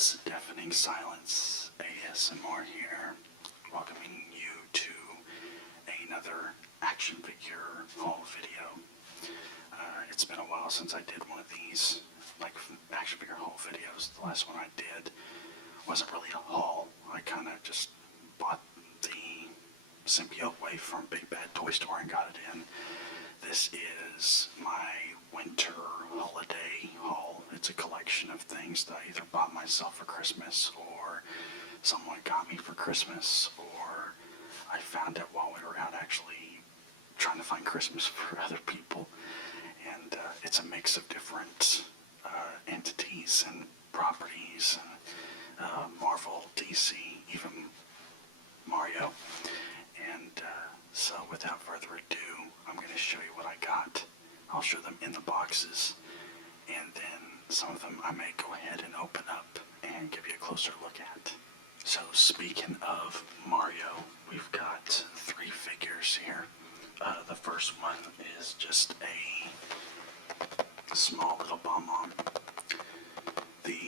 is Deafening Silence ASMR here, welcoming you to another action figure haul video. It's been a while since I did one of these, like action figure haul videos. The last one I did wasn't really a haul. I kind of just bought the symbiote wave from Big Bad Toy Store and got it in. This is my winter holiday haul. It's a collection of things that I either bought myself for Christmas, or someone got me for Christmas, or I found it while we were out actually trying to find Christmas for other people. And it's a mix of different entities and properties, and Marvel, DC, even Mario. And so without further ado, I'm going to show you what I got. I'll show them in the boxes, and then some of them I may go ahead and open up and give you a closer look at. So speaking of Mario, we've got 3 figures here. The first one is just a small little Bomb-Bomb. The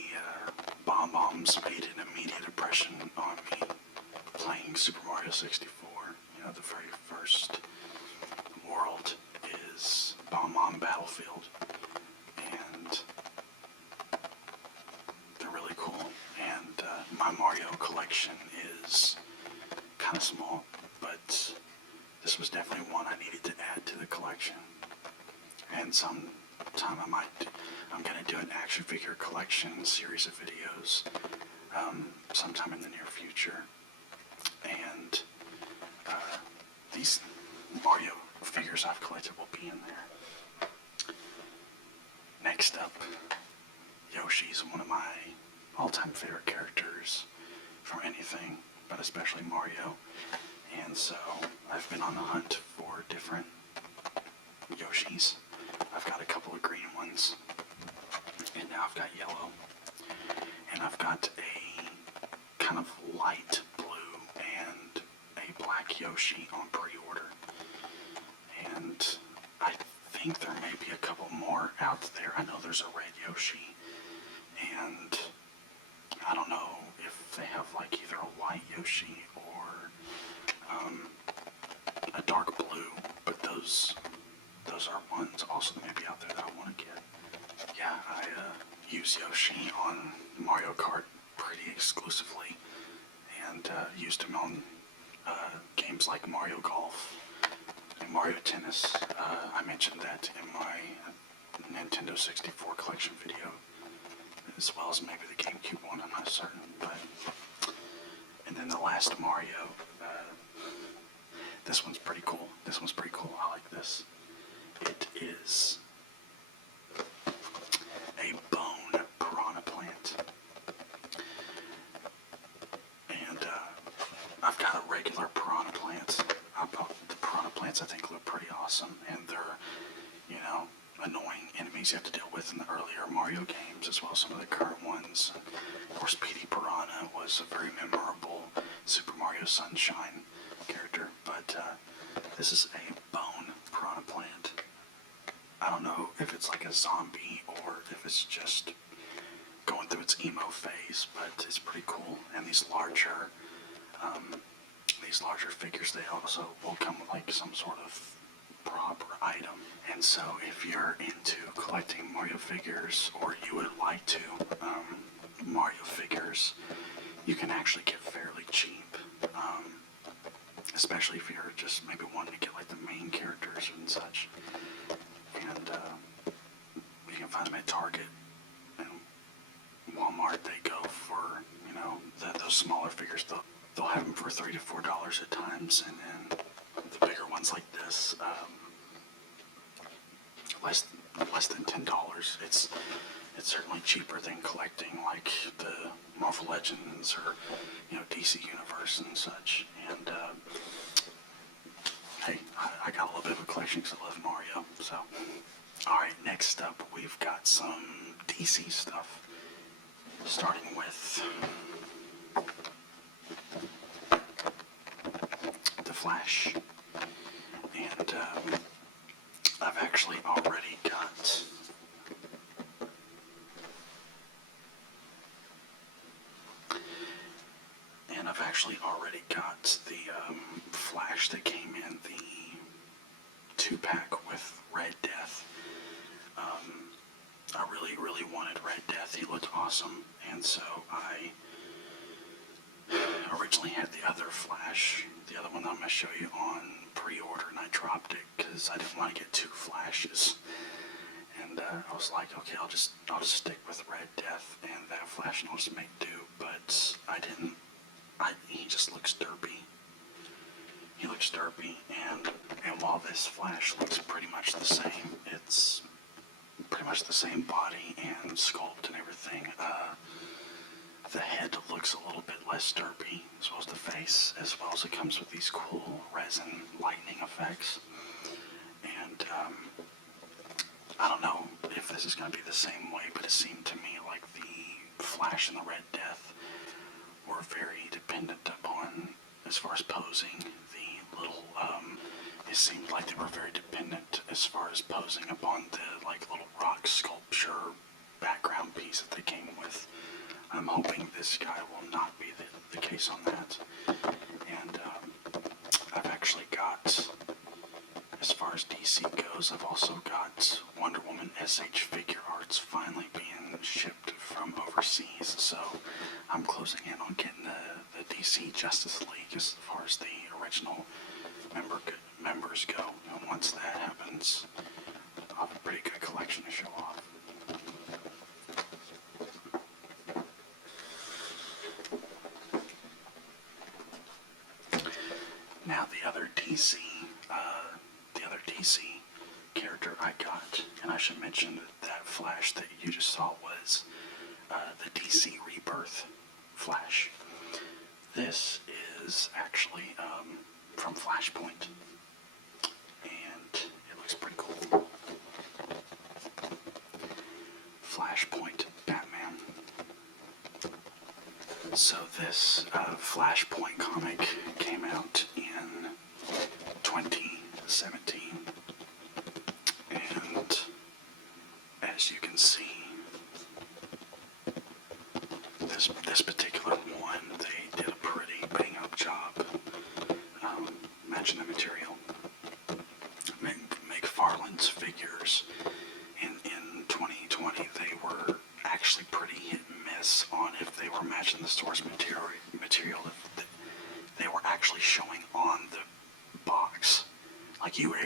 Bomb-Bombs made an immediate impression on me playing Super Mario 64. You know, the very first world is Bomb-Bomb Battlefield, and they're really cool. And my Mario collection is kind of small, but this was definitely one I needed to add to the collection. And sometime I'm going to do an action figure collection series of videos sometime in the near future. And these Mario figures I've collected will be in there. Next up, Yoshi's one of my all-time favorite characters from anything, but especially Mario. And so I've been on the hunt for different Yoshis. I've got a couple of green ones, and now I've got yellow, and I've got a kind of light blue and a black Yoshi on pre-order. And I think there may be a couple more out there. I know there's a red Yoshi, and I don't know if they have like either a white Yoshi or a dark blue, but those are ones also that may be out there that I want to get. Yeah, I use Yoshi on Mario Kart pretty exclusively, and used him on games like Mario Golf and Mario Tennis. I mentioned that in my Nintendo 64 collection video, as well as maybe the GameCube one, I'm not certain. But and then the last Mario, this one's pretty cool. I like this. It is a bone piranha plant. And I've got a regular piranha plant. The piranha plants I think look pretty awesome, and they're, you know, annoying enemies you have to deal with in the earlier Mario games, as well as some of the current ones. Of course, Petey Piranha was a very memorable Super Mario Sunshine character, but this is a bone piranha plant. I don't know if it's like a zombie or if it's just going through its emo phase, but it's pretty cool. And these larger figures, they also will come with like some sort of prop or item. And so if you're into collecting Mario figures, or you would like to, Mario figures, you can actually get fairly cheap, especially if you're just maybe wanting to get like the main characters and such. And you can find them at Target and Walmart. They go for, you know, those smaller figures. They'll have them for $3 to $4 at times, and then the bigger ones like this, less than $10. It's certainly cheaper than collecting like the Marvel Legends or, you know, DC Universe and such. And hey, I got a little bit of a collection because I love Mario. So, all right, next up we've got some DC stuff, starting with the Flash. And I've actually already got I've actually already got the Flash that came in the 2-pack with Red Death. I really, really wanted Red Death. He looked awesome, and so I originally had the other Flash, the other one that I'm going to show you, on pre-order, and I dropped it because I didn't want to get 2 Flashes. And I was like, okay, I'll just stick with Red Death and that Flash, and I'll just make do. But I didn't. He just looks derpy. He looks derpy, and while this Flash looks pretty much the same, it's pretty much the same body and sculpt and everything. The head looks a little bit less derpy, as well as the face, as well as it comes with these cool resin lightning effects. And I don't know if this is going to be the same way, but it seemed to me like the Flash and the Red Death were very dependent upon, as far as posing, the little, it seemed like they were very dependent as far as posing upon the, like, little rock sculpture background piece that they came with. I'm hoping this guy will not be the case on that. And I've actually got, as far as DC goes, I've also got Wonder Woman SH figure arts finally being shipped from overseas. So I'm closing in on getting the DC Justice League as far as the original members go. And once that happens, I'll have a pretty good collection to show off. Now the other DC character I got, and I should mention that Flash that you just saw was the DC Rebirth Flash. This is actually from Flashpoint, and it looks pretty cool. Flashpoint Batman. So this Flashpoint comic came out in 2017, and as you can see, this particular one, they did a pretty bang-up job matching the material. McFarlane's figures in 2020, they were actually pretty hit and miss on if they were matching the source material. If they were actually showing on the box, like you're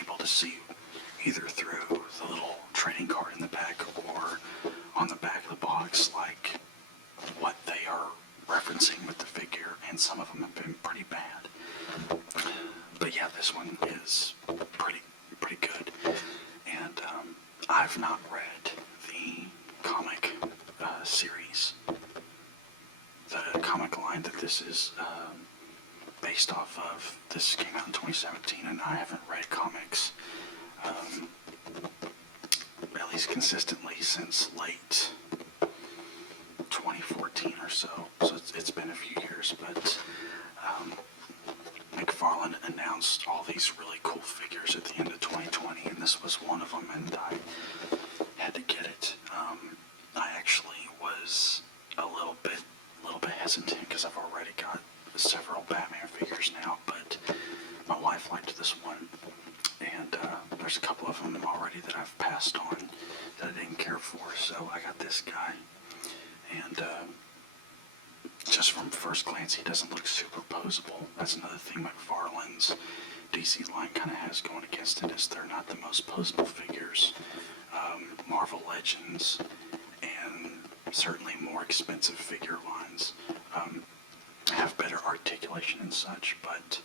able to see either through the little trading card in the back or on the back of the box, like what they are referencing with the figure, and some of them have been pretty bad. But yeah, this one is pretty good, and I've not read the comic series, the comic line that this is based off of. This came out in 2017, and I haven't read comics at least consistently since late 2014 or so. So it's been a few years, but McFarlane announced all these really cool figures at the end of 2020, and this was one of them, and I had to get it. I actually was a little bit hesitant because I've already got several Batman figures now, but my wife liked this one, and there's a couple of them already that I've passed on that I didn't care for, so I got this guy, and just from first glance, he doesn't look super posable. That's another thing McFarlane's DC line kind of has going against it, is they're not the most posable figures. Marvel Legends and certainly more expensive figure lines have better articulation and such, but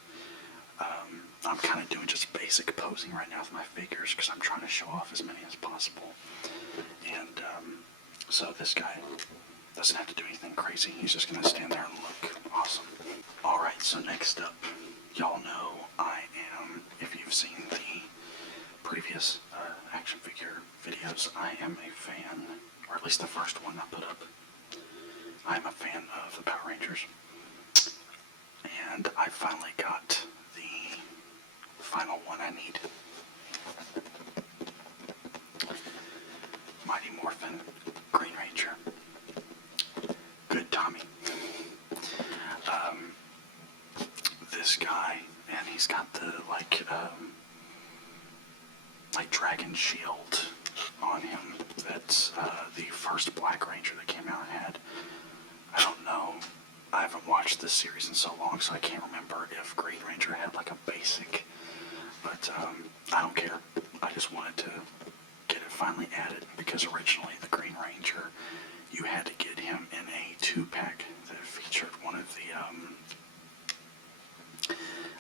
I'm kind of doing just basic posing right now with my figures because I'm trying to show off as many as possible. And so this guy doesn't have to do anything crazy. He's just going to stand there and look awesome. Alright, so next up, y'all know I am, if you've seen the previous action figure videos, I am a fan, or at least the first one I put up. I am a fan of the Power Rangers. And I finally got the final one I need. Mighty Morphin Green Ranger. Good Tommy. this guy, and he's got the like dragon shield on him. That's the first Black Ranger that came out had. I don't know. I haven't watched this series in so long, so I can't remember if Green Ranger had like a basic. But I don't care. I just wanted to get it finally added, because originally the Green Ranger, you had to get him in a 2-pack that featured one of the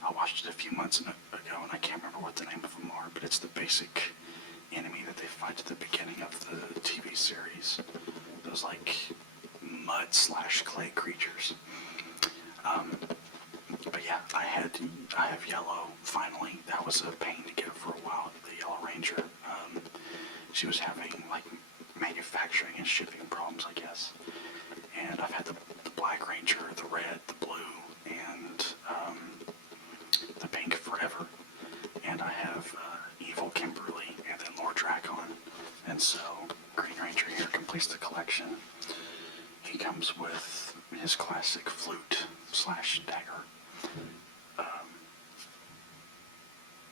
I watched it a few months ago, and I can't remember what the name of them are, but it's the basic enemy that they fight at the beginning of the TV series. Those like mud/clay creatures. But yeah, I have yellow finally. That was a pain to get for a while. The Yellow Ranger. She was having like manufacturing and shipping problems, I guess. And I've had the Black Ranger, the red, the blue, and the pink forever. And I have Evil Kimberly, and then Lord Dracon. And so Green Ranger here completes the collection. He comes with his classic flute/dagger.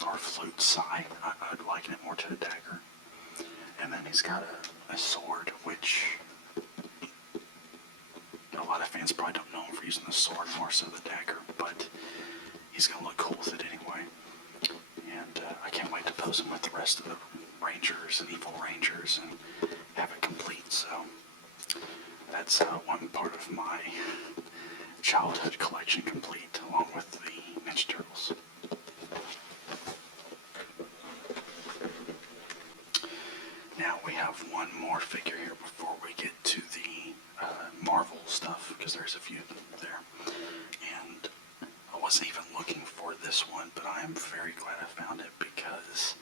Or flute sai. I'd liken it more to a dagger. And then he's got a sword, which a lot of fans probably don't know him for using the sword, more so the dagger, but he's going to look cool with it anyway. And I can't wait to pose him with the rest of the Rangers and Evil Rangers and have it complete. So that's one part of my childhood collection complete, along with the Ninja Turtles. Now we have one more figure here before we get to the Marvel stuff, because there's a few there. And I wasn't even looking for this one, but I am very glad I found it, because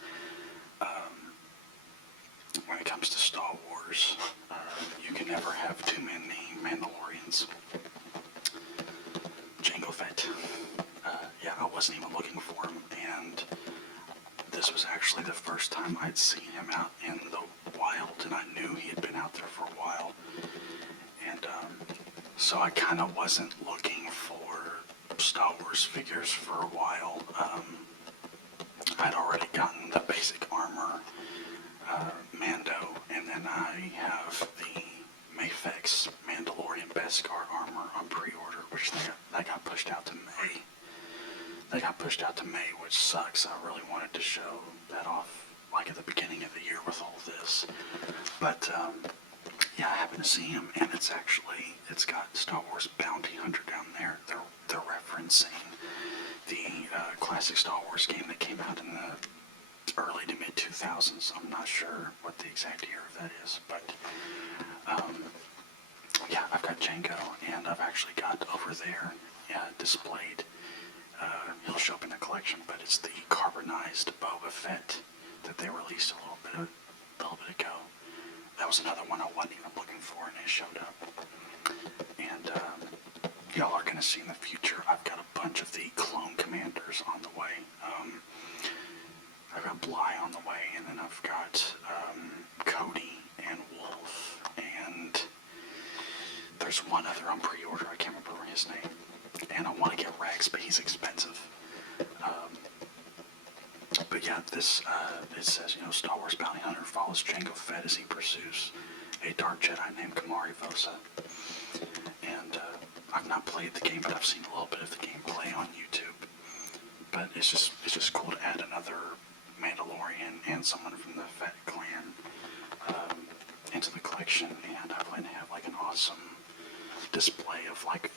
when it comes to Star Wars, you can never have too many Mandalorians. Jango Fett. Yeah, I wasn't even looking for him, and this was actually the first time I'd seen him out in the wild, and I knew he had been out there for a while. And so I kind of wasn't looking for Star Wars figures for a while. I'd already gotten the basic armor, Mando, and then I have the Mafex Mandalorian Beskar armor on pre-order, which they got pushed out to May. They got pushed out to May, which sucks. I really wanted to show that off like at the beginning of the year with all this. But yeah, I happened to see him, and it's got Star Wars Bounty Hunter down there. They're referencing the classic Star Wars game that came out in the early to mid 2000s. I'm not sure what the exact year of that is, but yeah, I've got Jango, and I've actually got over there displayed. He'll show up in the collection, but it's the carbonized Boba Fett that they released a little bit ago. That was another one I wasn't even looking for, and it showed up. And y'all are going to see in the future, I've got a bunch of the clone commanders on the way. I've got Bly on the way, and then I've got Cody and Wolf, and there's one other on pre-order. I can't remember his name. And I want to get Rex, but he's expensive. But yeah, this, it says, Star Wars Bounty Hunter follows Jango Fett as he pursues a dark Jedi named Kamari Vosa. And I've not played the game, but I've seen a little bit of the gameplay on YouTube. But it's just cool to add another Mandalorian and someone from the Fett clan into the collection. And I plan to have like an awesome display of like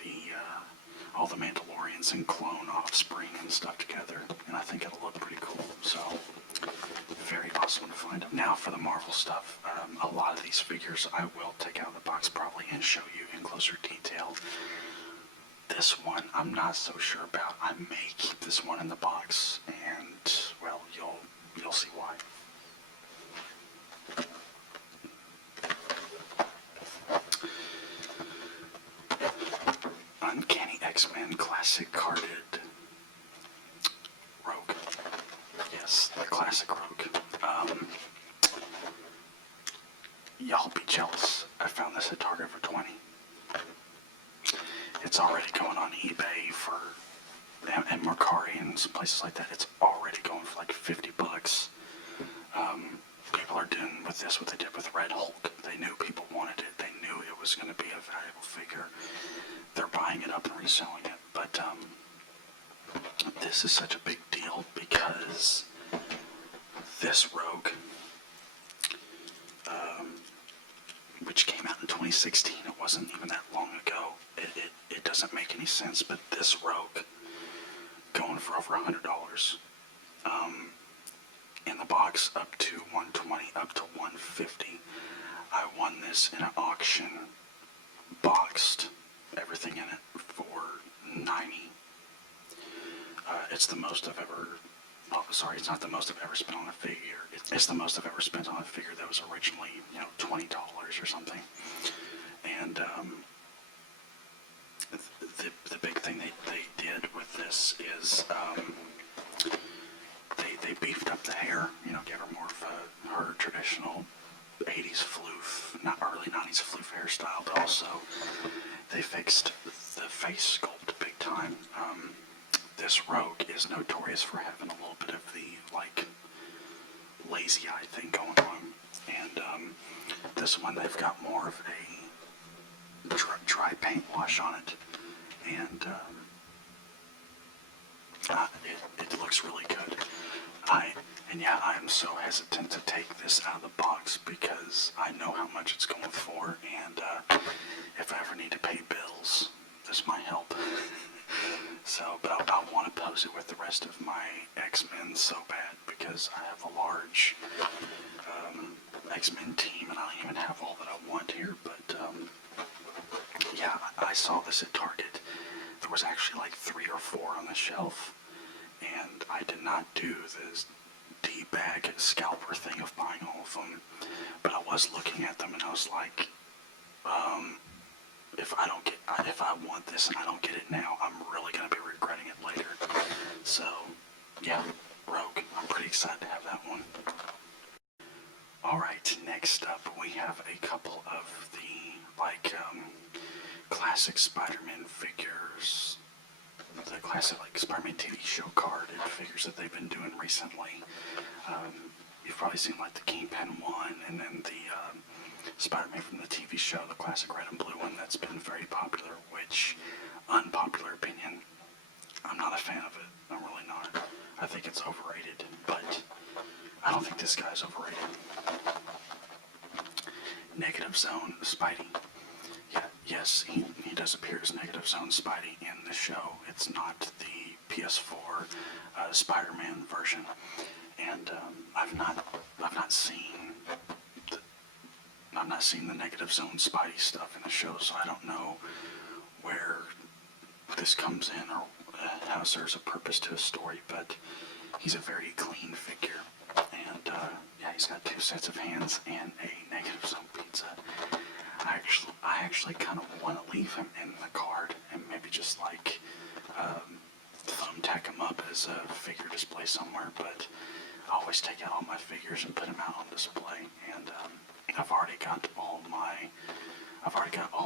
all the Mandalorians and clone offspring and stuff together, and I think it'll look pretty cool. So very awesome to find them. Now for the Marvel stuff, a lot of these figures I will take out of the box probably and show you in closer detail. This one I'm not so sure about. I may keep this one in the box, and well, you'll see why. Uncanny X-Men Classic Carded Rogue. Yes, the Classic Rogue. Y'all be jealous. I found this at Target for $20. It's already going on eBay for and Mercari and some places like that, it's already going for like $50. People are doing with this what they did with Red Hulk. They knew people wanted it. They knew it was going to be a valuable figure. They're buying it up and reselling it. But this is such a big deal because this Rogue, which came out in 2016, it wasn't even that long ago. It doesn't make any sense, but this Rogue going for over $100. In the box up to $120, up to $150. I won this in an auction, boxed, everything in it, for $90. It's the most I've ever. Oh, sorry, it's not the most I've ever spent on a figure. It's the most I've ever spent on a figure that was originally, $20 or something. And the big thing they did with this is they beefed up the hair, gave her more of her traditional 80s floof, not early 90s floof hairstyle, but also they fixed the face sculpt big time. This Rogue is notorious for having a little bit of the, lazy eye thing going on. And this one, they've got more of a dry paint wash on it. And it looks really good. I am so hesitant to take this out of the box because I know how much it's going for, and if I ever need to pay bills, this might help. But I want to pose it with the rest of my X-Men so bad because I have a large X-Men team, and I don't even have all that I want here. But yeah, I saw this at Target. There was actually like 3 or 4 on the shelf, and I did not do this D-bag scalper thing of buying all of them. But I was looking at them, and I was like, if I want this and I don't get it now, I'm really going to be regretting it later. So, yeah, Rogue. I'm pretty excited to have that one. Alright, next up we have a couple of the, classic Spider-Man figures. The classic, Spider-Man TV show carded figures that they've been doing recently. You've probably seen, the Kingpin one, and then the Spider-Man from the TV show, the classic red and blue one that's been very popular, which, unpopular opinion, I'm not a fan of it. I'm really not. I think it's overrated, but I don't think this guy's overrated. Negative Zone Spidey. Yeah, yes, he does appear as Negative Zone Spidey in the show. It's not the PS4 Spider-Man version, and I've not seen the Negative Zone Spidey stuff in the show, so I don't know where this comes in or how it serves a purpose to his story. But he's a very clean figure, and yeah, he's got 2 sets of hands and a Negative Zone pizza. I actually kind of want to leave him in the card and maybe just thumbtack him up as a figure display somewhere, but I always take out all my figures and put them out on display, and I've already got all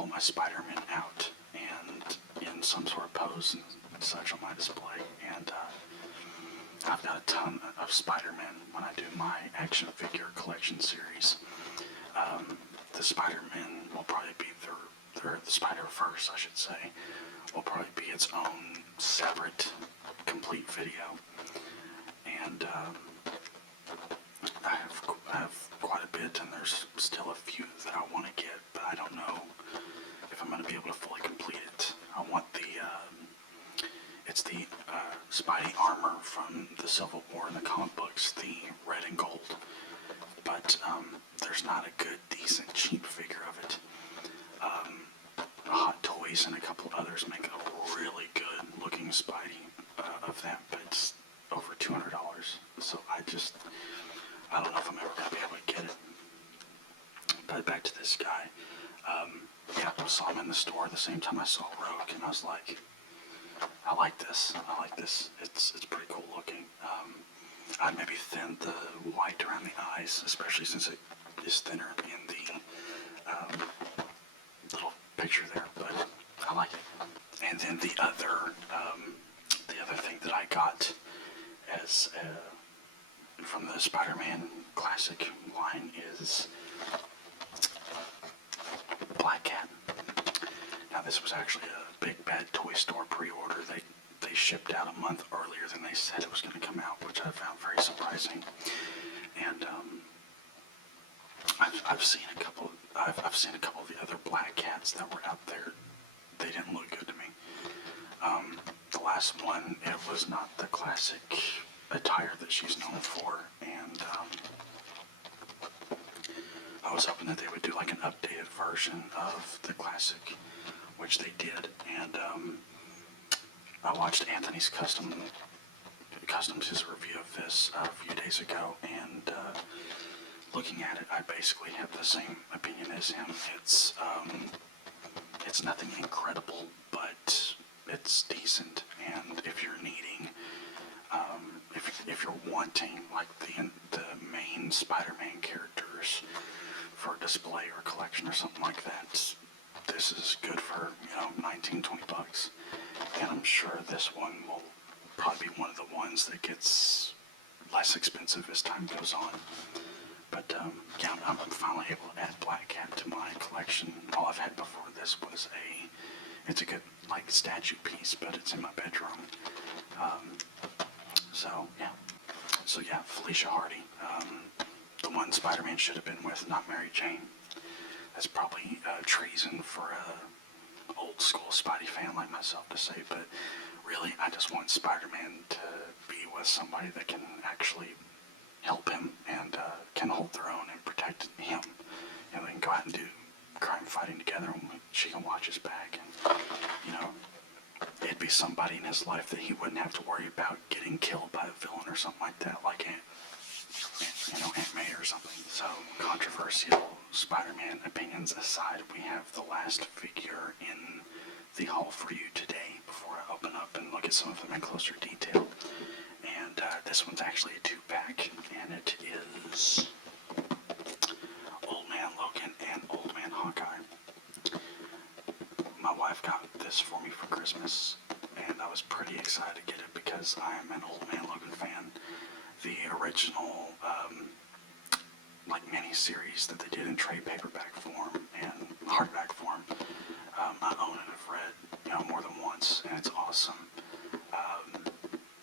my Spider-Man out and in some sort of pose and such on my display, and I've got a ton of Spider-Man when I do my action figure collection series. The Spider-Man will probably be the Spider-Verse, I should say, will probably be its own separate, complete video. And I have quite a bit, and there's still a few that I want to get, but I don't know if I'm going to be able to fully complete it. I want it's the Spidey armor from the Civil War in the comic books, the red and gold. But there's not a good, decent, cheap figure of it. Hot Toys and a couple of others make a really good looking Spidey of that, but it's over $200. So I don't know if I'm ever going to be able to get it. But back to this guy. Yeah, I saw him in the store at the same time I saw Rogue, and I was like, I like this. It's pretty cool looking. I'd maybe thin the white around the eyes, especially since it is thinner in the little picture there, but I like it. And then the other thing that I got as from the Spider-Man classic line is Black Cat. Now this was actually a Big Bad Toy Store pre-order. They shipped out a month earlier than they said it was going to come out, which I found very surprising. And I've seen a couple. I've seen a couple of the other Black Cats that were out there. They didn't look good to me. The last one, it was not the classic attire that she's known for, and I was hoping that they would do like an updated version of the classic, which they did. And I watched Anthony's Customs his review of this a few days ago, and looking at it, I basically have the same opinion as him. It's nothing incredible, but it's decent. And if you're needing, if you're wanting like the main Spider-Man characters for display or collection or something like that, this is good for, you know, 19, 20 bucks. And I'm sure this one will probably be one of the ones that gets less expensive as time goes on. But yeah, I'm finally able to add Black Cat to my collection. All I've had before this was it's a good like statue piece, but it's in my bedroom. So yeah, Felicia Hardy, the one Spider-Man should have been with, not Mary Jane. That's probably treason for a old school Spidey fan like myself to say, but really, I just want Spider-Man to be with somebody that can actually help him and can hold their own and protect him. You know, they can go out and do crime fighting together, and she can watch his back, and you know, it'd be somebody in his life that he wouldn't have to worry about getting killed by a villain or something like that, like Aunt May or something. So, controversial Spider-Man opinions aside, we have the last figure in the haul for you today before I open up and look at some of them in closer detail. And this one's actually a 2-pack, and it is Old Man Logan and Old Man Hawkeye. My wife got this for me for Christmas, and I was pretty excited to get it because I am an Old Man Logan fan. The original like mini-series that they did in trade paperback form and hardback form, I own and have read, you know, more than once, and it's awesome.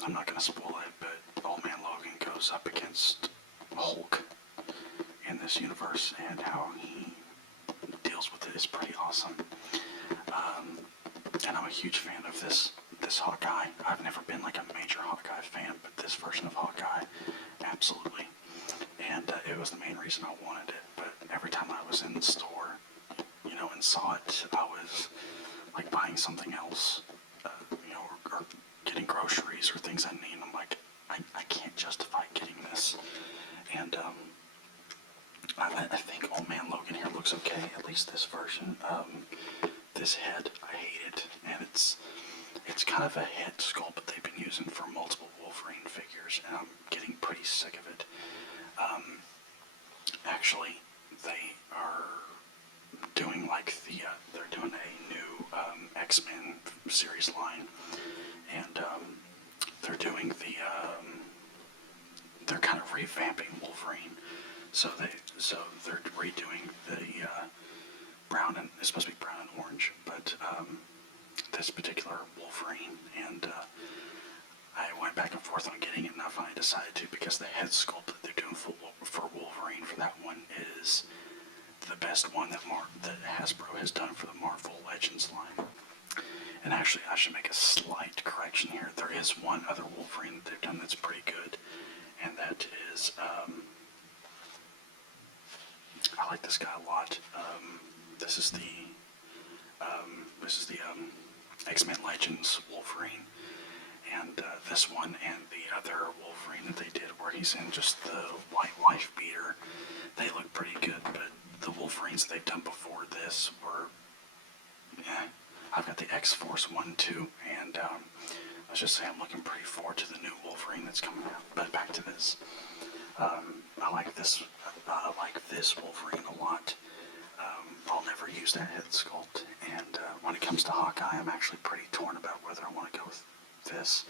I'm not going to spoil it, but Old Man Logan goes up against Hulk in this universe, and how he deals with it is pretty awesome. And I'm a huge fan of this Hawkeye. I've never been like a major Hawkeye fan, but this version of Hawkeye, absolutely. And it was the main reason I wanted it. But every time I was in the store, you know, and saw it, I was like buying something else, you know, or getting groceries or things I need. I'm like, I can't justify getting this. And I think Old Man Logan here looks okay, at least this version. This head, I hate it, and it's kind of a head sculpt that they've been using for multiple Wolverine figures, and I'm getting pretty sick of it. Actually, they are doing like they're doing a new X-Men series line, and they're doing they're kind of revamping Wolverine. So they're redoing the brown, and it's supposed to be brown and orange, but this particular Wolverine, and I went back and forth on getting it, and I finally decided to, because the head sculpt that they're doing for Wolverine for that one is the best one that Hasbro has done for the Marvel Legends line. And actually, I should make a slight correction here. There is one other Wolverine that they've done that's pretty good, and that is I like this guy a lot. This is the X-Men Legends Wolverine, and this one and the other Wolverine that they did, where he's in just the white wife beater, they look pretty good. But the Wolverines they've done before this were, I've got the X-Force one too, and let's just say I'm looking pretty forward to the new Wolverine that's coming out. But back to this, I like this Wolverine a lot. I'll never use that head sculpt, and when it comes to Hawkeye, I'm actually pretty torn about whether I want to go with this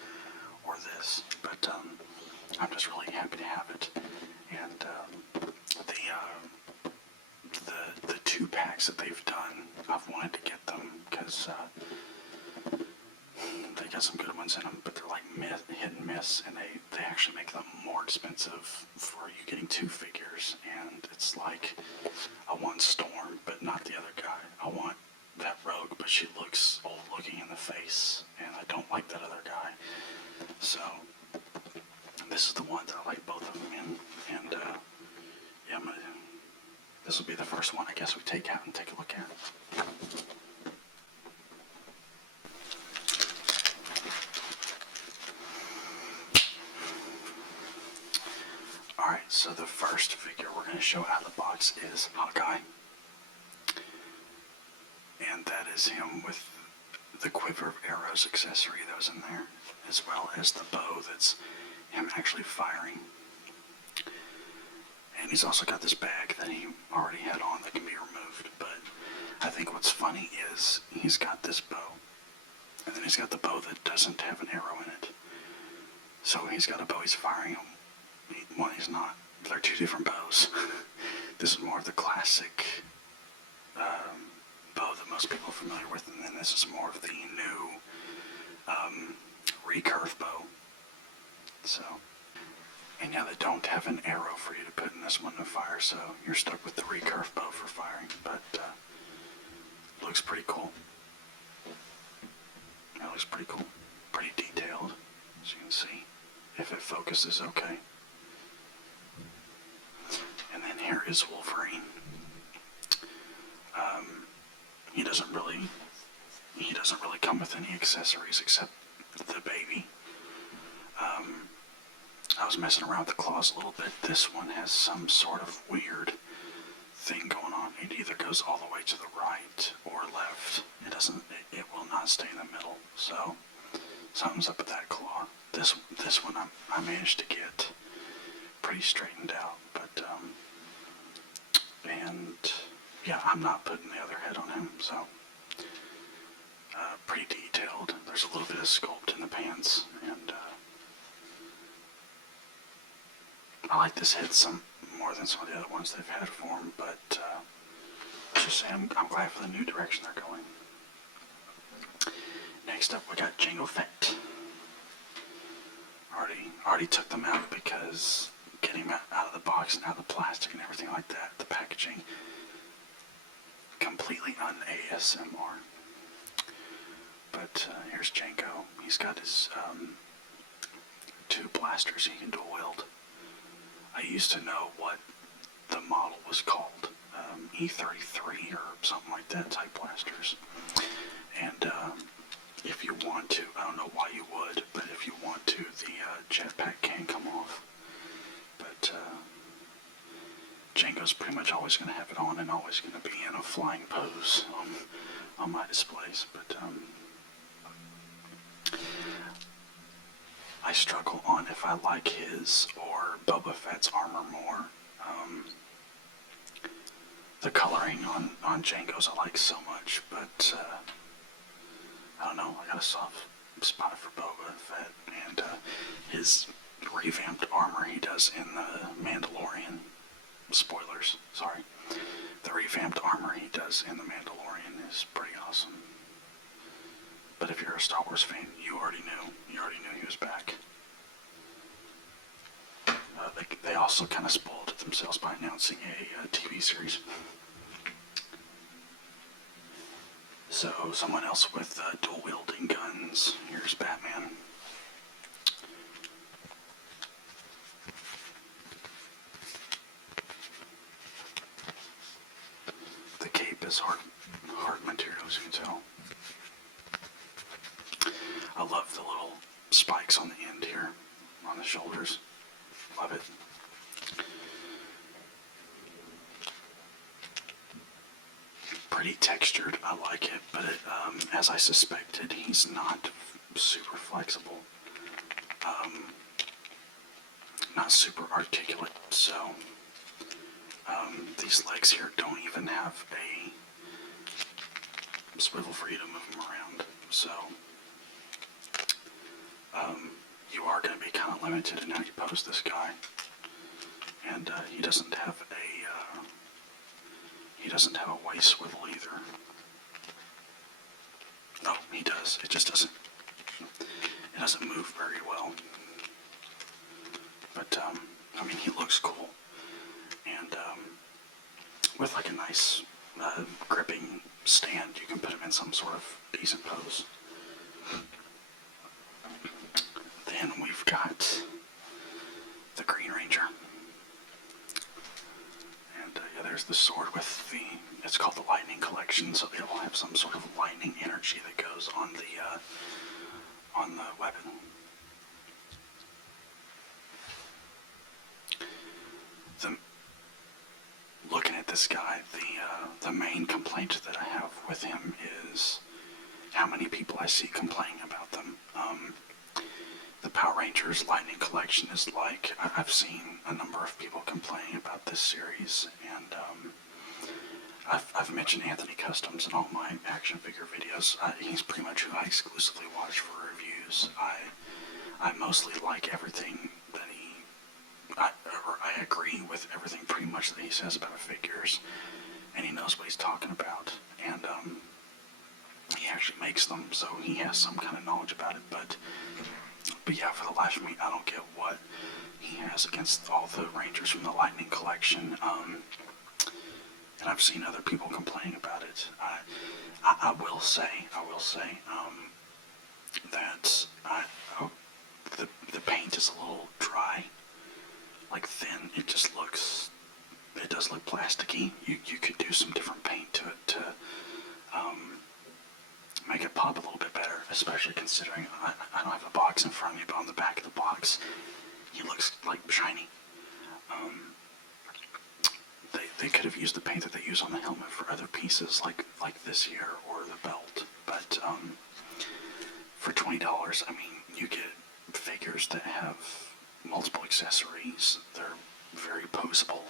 or this, but I'm just really happy to have it. And the 2 packs that they've done, I've wanted to get them because they got some good ones in them, but they're like hit and miss, and they actually make them more expensive for you getting 2 figures. And it's like, I want Storm, but not the other guy. I want that Rogue, but she looks old looking in the face, and I don't like that other guy. So this is the one that I like both of them in, and yeah, this will be the first one I guess we take out and take a look at. Alright, so the first figure we're going to show out of the box is Hawkeye. And that is him with the quiver of arrows accessory that was in there, as well as the bow that's him actually firing. And he's also got this bag that he already had on that can be removed. But I think what's funny is he's got this bow, and then he's got the bow that doesn't have an arrow in it. So he's got a bow he's firing. One he's not. They're 2 different bows. This is more of the classic bow that most people are familiar with, and then this is more of the new recurve bow. So, and yeah, they don't have an arrow for you to put in this one to fire, so you're stuck with the recurve bow for firing, but looks pretty cool. That looks pretty cool. Pretty detailed, as you can see, if it focuses okay. And then here is Wolverine. He doesn't really come with any accessories except the baby. I was messing around with the claws a little bit. This one has some sort of weird thing going on. It either goes all the way to the right or left. It will not stay in the middle. So something's up with that claw. This one I managed to get pretty straightened out, but and yeah, I'm not putting the other head on him, so pretty detailed. There's a little bit of sculpt in the pants, and I like this head some more than some of the other ones they've had for him, but let's just say I'm glad for the new direction they're going. Next up, we got Jango Fett. Already took them out because getting them out of the box and out of the plastic and everything like that, the packaging, completely un-ASMR. But here's Jango. He's got his 2 blasters he can dual wield. I used to know what the model was called, E33 or something like that, type blasters. And if you want to, I don't know why you would, but if you want to, the jetpack can come off. But Jango's pretty much always going to have it on and always going to be in a flying pose on my displays. But I struggle on if I like his or Boba Fett's armor more. The coloring on Jango's I like so much, but I don't know, I got a soft spot for Boba Fett, and his revamped armor he does in the Mandalorian. Spoilers, sorry. The revamped armor he does in the Mandalorian is pretty awesome. But if you're a Star Wars fan, you already knew he was back. They also kind of spoiled it themselves by announcing a TV series. So, someone else with dual wielding guns. Here's Batman. The cape is hard material, as you can tell. I love the little spikes on the end here, on the shoulders. Love it. Pretty textured, I like it, but as I suspected, he's not super flexible. Not super articulate, so these legs here don't even have a swivel for you to move them around. So you are going to be kind of limited in how you pose this guy. And he doesn't have a waist swivel either. Oh, he does. It just doesn't. It doesn't move very well. But I mean, he looks cool, and with like a nice gripping stand, you can put him in some sort of decent pose. Then we've got the Green Ranger. And yeah, there's the sword with it's called the Lightning Collection, so they all have some sort of lightning energy that goes on the weapon. Looking at this guy, the main complaint that I have with him is how many people I see complaining about them. The Power Rangers Lightning Collection is like, I've seen a number of people complaining about this series, and I've mentioned Anthony Customs in all my action figure videos. He's pretty much who I exclusively watch for reviews. I mostly like everything that I agree with everything pretty much that he says about figures, and he knows what he's talking about, and he actually makes them, so he has some kind of knowledge about it, but yeah, for the life of me, I don't get what he has against all the Rangers from the Lightning Collection, and I've seen other people complaining about it. I will say, that the paint is a little dry, like thin. It does look plasticky. You could do some different paint to it to make it pop a little bit better, especially considering I don't have a box in front of me, but on the back of the box, he looks like shiny. They could have used the paint that they use on the helmet for other pieces, like this here or the belt. But for $20, I mean, you get figures that have multiple accessories. They're very poseable,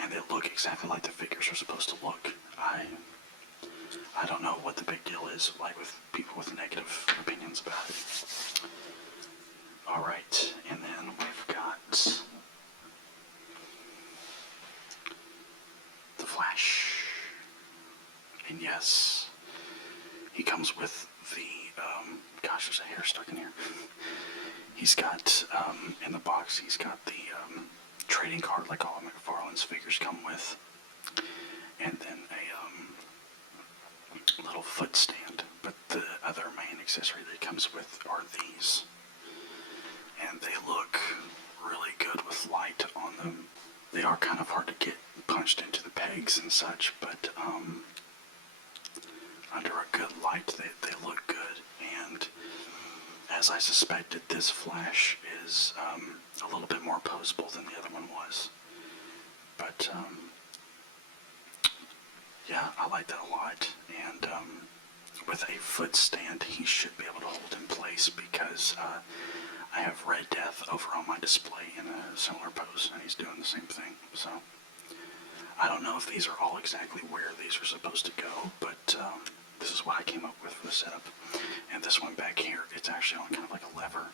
and they look exactly like the figures are supposed to look. I don't know what the big deal is, like with people with negative opinions about it. Alright, and then we've got the Flash. And yes, he comes with the, gosh, there's a hair stuck in here. He's got, in the box, he's got the trading card like all of McFarlane's figures come with. And then a little foot stand. But the other main accessory that it comes with are these. And they look really good with light on them. They are kind of hard to get punched into the pegs and such, but under a good light they look good. And as I suspected, this Flash is a little bit more poseable than the other one was. But yeah, I like that a lot. And with a foot stand, he should be able to hold in place because I have Red Death over on my display in a similar pose, and he's doing the same thing. So I don't know if these are all exactly where these are supposed to go, but this is what I came up with for the setup. And this one back here, it's actually on kind of like a lever,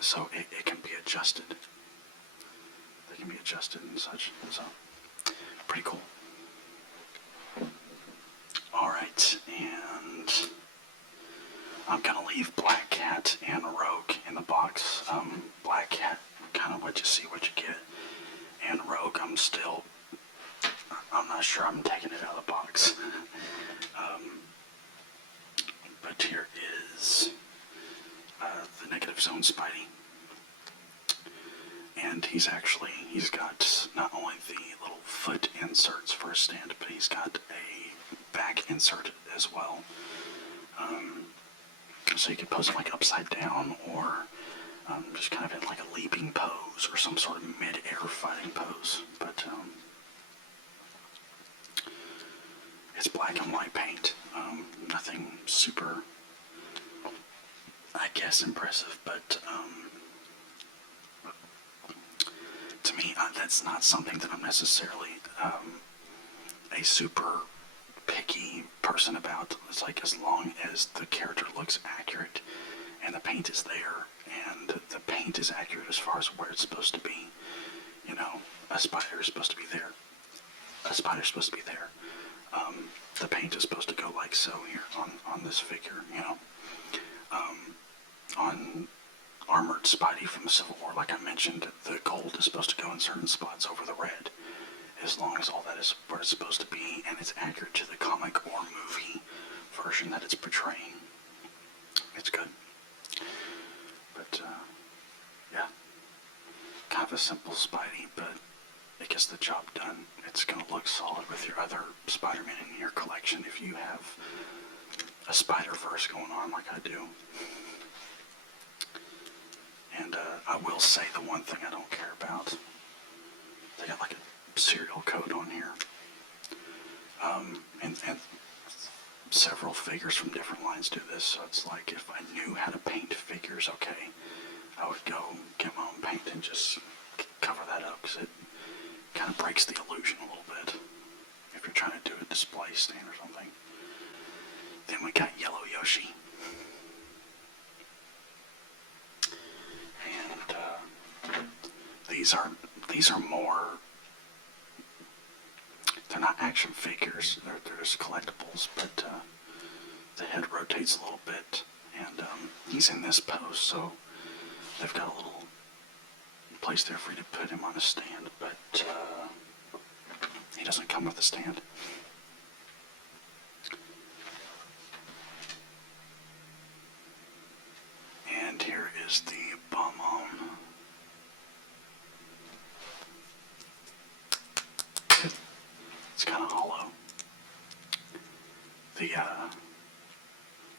so it can be adjusted. They can be adjusted and such, so pretty cool. Alright, and I'm gonna leave Black Cat and Rogue in the box. Black Cat, kind of what you see, what you get. And Rogue, I'm not sure I'm taking it out of the box. But here is the Negative Zone Spidey. And he's got not only the little foot inserts for a stand, but he's got a back insert as well. So you could pose him like upside down, or just kind of in like a leaping pose, or some sort of mid-air fighting pose. But it's black and white paint. Nothing super, I guess, impressive, but to me, that's not something that I'm necessarily a super picky person about. It's like, as long as the character looks accurate and the paint is there, and the paint is accurate as far as where it's supposed to be. You know, a spider is supposed to be there. A spider's supposed to be there. The paint is supposed to go like so here on this figure, you know. On Armored Spidey from the Civil War, like I mentioned, the gold is supposed to go in certain spots over the red, as long as all that is where it's supposed to be, and it's accurate to the comic or movie version that it's portraying. It's good. But, yeah. Kind of a simple Spidey, but it gets the job done. It's going to look solid with your other Spider-Man in your collection if you have a Spider-Verse going on like I do. And I will say the one thing I don't care about. They got like a serial code on here. And several figures from different lines do this, so it's like if I knew how to paint figures, okay, I would go get my own paint and just cover that up, because it kind of breaks the illusion a little bit if you're trying to do a display stand or something. Then we got Yellow Yoshi. And these are more, they're not action figures, they're just collectibles, but the head rotates a little bit, and he's in this pose, so they've got a little place there for you to put him on a stand, but he doesn't come with a stand. And here is the Bomb-Omb. It's kind of hollow.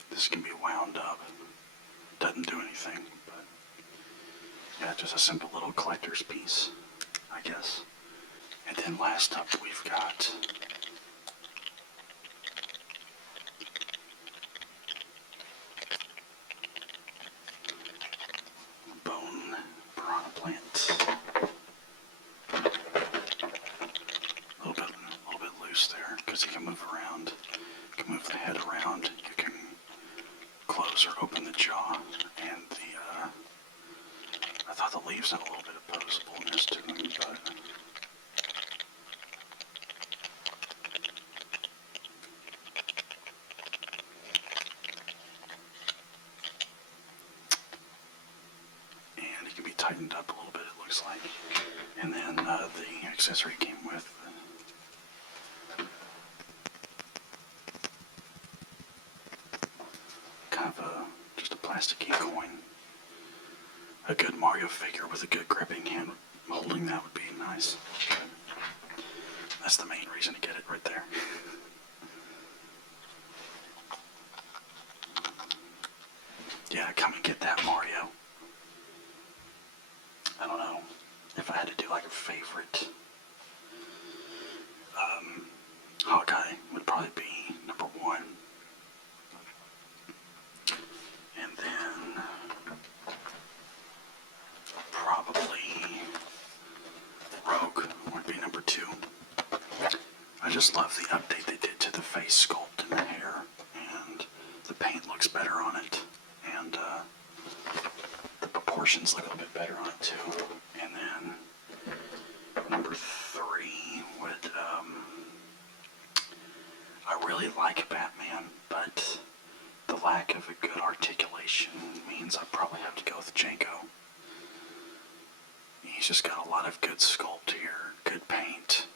This can be wound up. Doesn't do anything, but yeah, just a simple little collector's piece, I guess. And then last up we've got Bone Piranha Plant. A little bit loose there, because you can move around. You can move the head around. You can close or open the jaw, and I thought the leaves had a little bit of posableness to them, but and it can be tightened up a little bit, it looks like. And then the accessory came with kind of just a plasticky coin. A good Mario figure with a good gripping hand holding that would be nice. That's the main reason to get it right there. Yeah, come and get that, Mario. I don't know if I had to do like a favorite. Hawkeye would probably be number one. And then probably Rogue would be number two. I just love the update they did to the face sculpt and the hair, and the paint looks better on it, and the proportions look a little bit better on it too. And then number three would, I really like Batman, but the lack of a good articulation means I probably have to go with Jango. He's just got a lot of good sculpt here, good paint,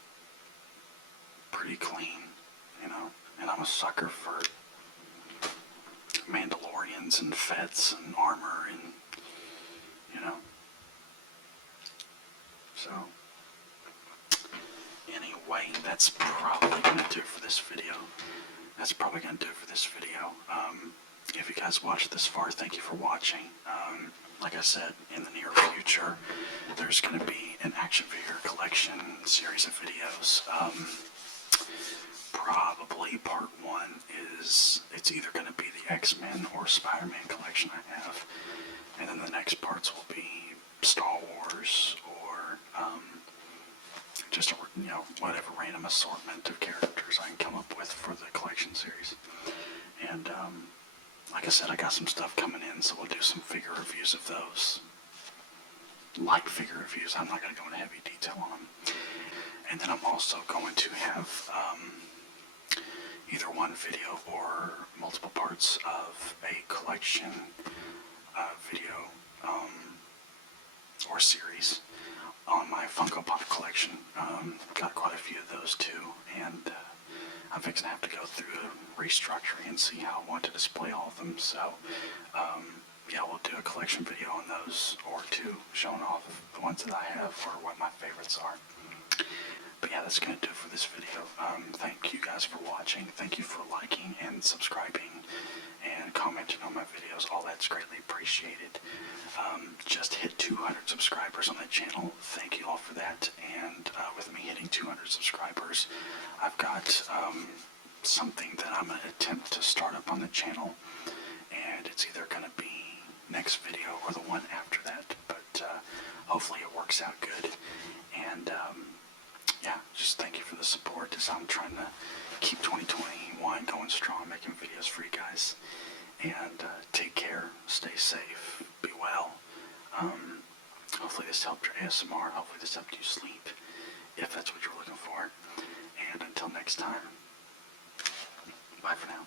pretty clean, you know, and I'm a sucker for Mandalorians and Fetts and armor and, you know, so anyway, that's probably going to do it for this video. If you guys watched this far, thank you for watching. Like I said, in the near future, there's going to be an action figure collection series of videos. Probably part one is, it's either going to be the X-Men or Spider-Man collection I have. And then the next parts will be Star Wars or just a, you know, whatever random assortment of characters I can come up with for the collection series. And like I said, I got some stuff coming in, so we'll do some figure reviews of those. Light figure reviews. I'm not going to go into heavy detail on them. And then I'm also going to have either one video or multiple parts of a collection video or series on my Funko Pop collection. Got quite a few of those too, and I'm fixing to have to go through a restructuring and see how I want to display all of them. So yeah, we'll do a collection video on those, or two, showing off the ones that I have or what my favorites are. But yeah, that's going to do it for this video. Thank you guys for watching. Thank you for liking and subscribing and commenting on my videos. All that's greatly appreciated. Just hit 200 subscribers on the channel. Thank you all for that. And with me hitting 200 subscribers, I've got something that I'm going to attempt to start up on the channel. And it's either going to be next video or the one after that. But hopefully it works out good. And yeah, just thank you for the support as I'm trying to keep 2021 going strong, making videos for you guys. And take care, stay safe, be well. Hopefully this helped your ASMR, hopefully this helped you sleep, if that's what you're looking for. And until next time, bye for now.